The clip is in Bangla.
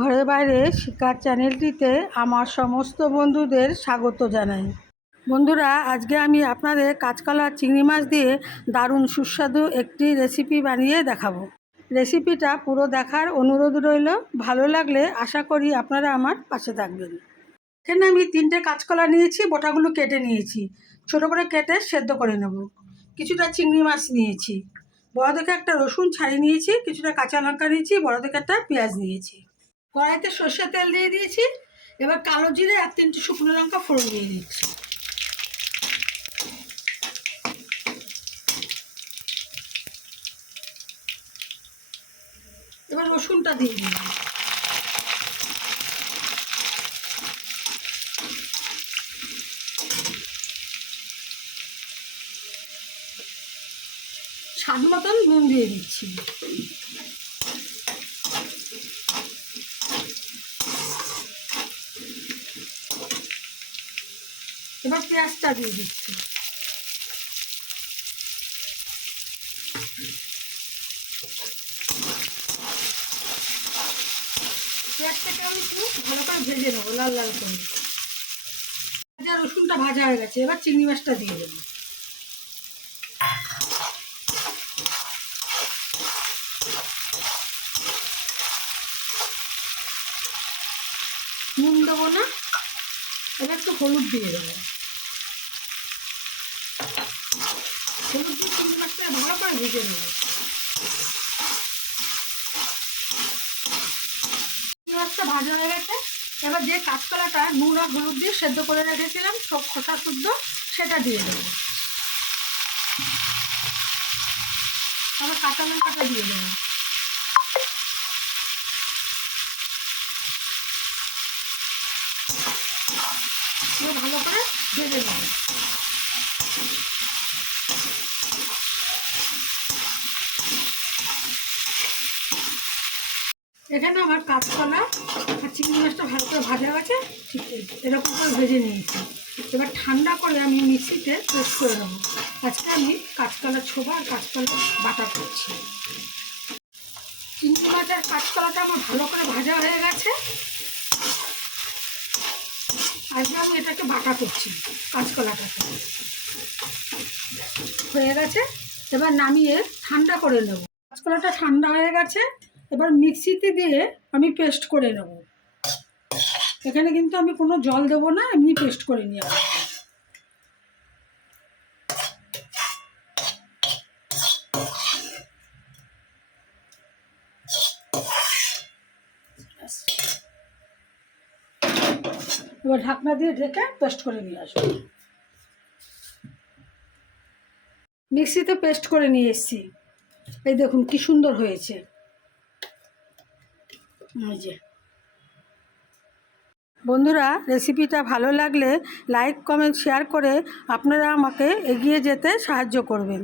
ঘরে বাইরে শিকার চ্যানেলটিতে আমার সমস্ত বন্ধুদের স্বাগত জানাই। বন্ধুরা, আজকে আমি আপনাদের কাঁচকলা চিংড়ি মাছ দিয়ে দারুণ সুস্বাদু একটি রেসিপি বানিয়ে দেখাবো। রেসিপিটা পুরো দেখার অনুরোধ রইল। ভালো লাগলে আশা করি আপনারা আমার পাশে থাকবেন। এখানে আমি 3টে কাঁচকলা নিয়েছি, বোটাগুলো কেটে নিয়েছি, ছোটো করে কেটে সেদ্ধ করে নেব। কিছুটা চিংড়ি মাছ নিয়েছি, বড় দেখে একটা রসুন ছাড়িয়ে নিয়েছি, কিছুটা কাঁচা লঙ্কা নিয়েছি, বড় দেখে একটা পেঁয়াজ নিয়েছি। কড়াইতে সর্ষের তেল দিয়ে দিয়েছি। এবার কালো জিরে আর 3টে শুকনো লঙ্কা ফোড়ন দিয়ে দিচ্ছি। এবার রসুনটা দিয়ে দিলাম। স্বাদ মতন নুন দিয়ে দিচ্ছি। এবার পেঁয়াজটা দিয়ে দিচ্ছি। পেঁয়াজটাকে আমি একটু ভালো করে ভেজে নেবো, লাল লাল করে। রসুনটা ভাজা হয়ে গেছে, এবার চিংড়ি মাছটা দিয়ে দেবো। নুন দেবো না, এবার একটু হলুদ দিয়ে দেবো। হলুদ দিয়ে চিংড়ি মাছটা ভালো করে ভেজে নেবো। চিংড়ি মাছটা ভাজা হয়ে গেছে। এবার যে কাঁচকলাটা নুন আর হলুদ দিয়ে সেদ্ধ করে রেখেছিলাম, সব খোসা শুদ্ধ, সেটা দিয়ে দেবো। আবার কাঁচা লঙ্কাটা দিয়ে দেবো। ভালো করে ভেজে নেব। এখানে আমার কাঁচকলা আর চিংড়ি মাছটা ভালো করে ভাজা গেছে, ঠিক এরকম করে ভেজে নিয়েছি। এবার ঠান্ডা করে আমি মিক্সিতে পেস্ট করে নেবো। আজকে আমি কাঁচকলা ছোবা আর কাঁচকলা বাটা করছি। চিংড়ি মাছ আর কাঁচকলাটা আমার ভালো করে ভাজা হয়ে গেছে। আজকে আমি এটাকে বাটা করছি। কাঁচকলাটাকে হয়ে গেছে, এবার নামিয়ে ঠান্ডা করে নেব। কাঁচকলাটা ঠান্ডা হয়ে গেছে, এবার মিক্সিতে দিয়ে আমি পেস্ট করে নেব। এখানে কিন্তু আমি কোনো জল দেবো না, এমনি পেস্ট করে নিয়ে আসবো। এবার ঢাকনা দিয়ে ঢেকে পেস্ট করে নিয়ে আসবো। মিক্সিতে পেস্ট করে নিয়ে এসেছি, এই দেখুন কি সুন্দর হয়েছে। এই যে বন্ধুরা, রেসিপিটা ভালো লাগলে লাইক কমেন্ট শেয়ার করে আপনারা আমাকে এগিয়ে যেতে সাহায্য করবেন।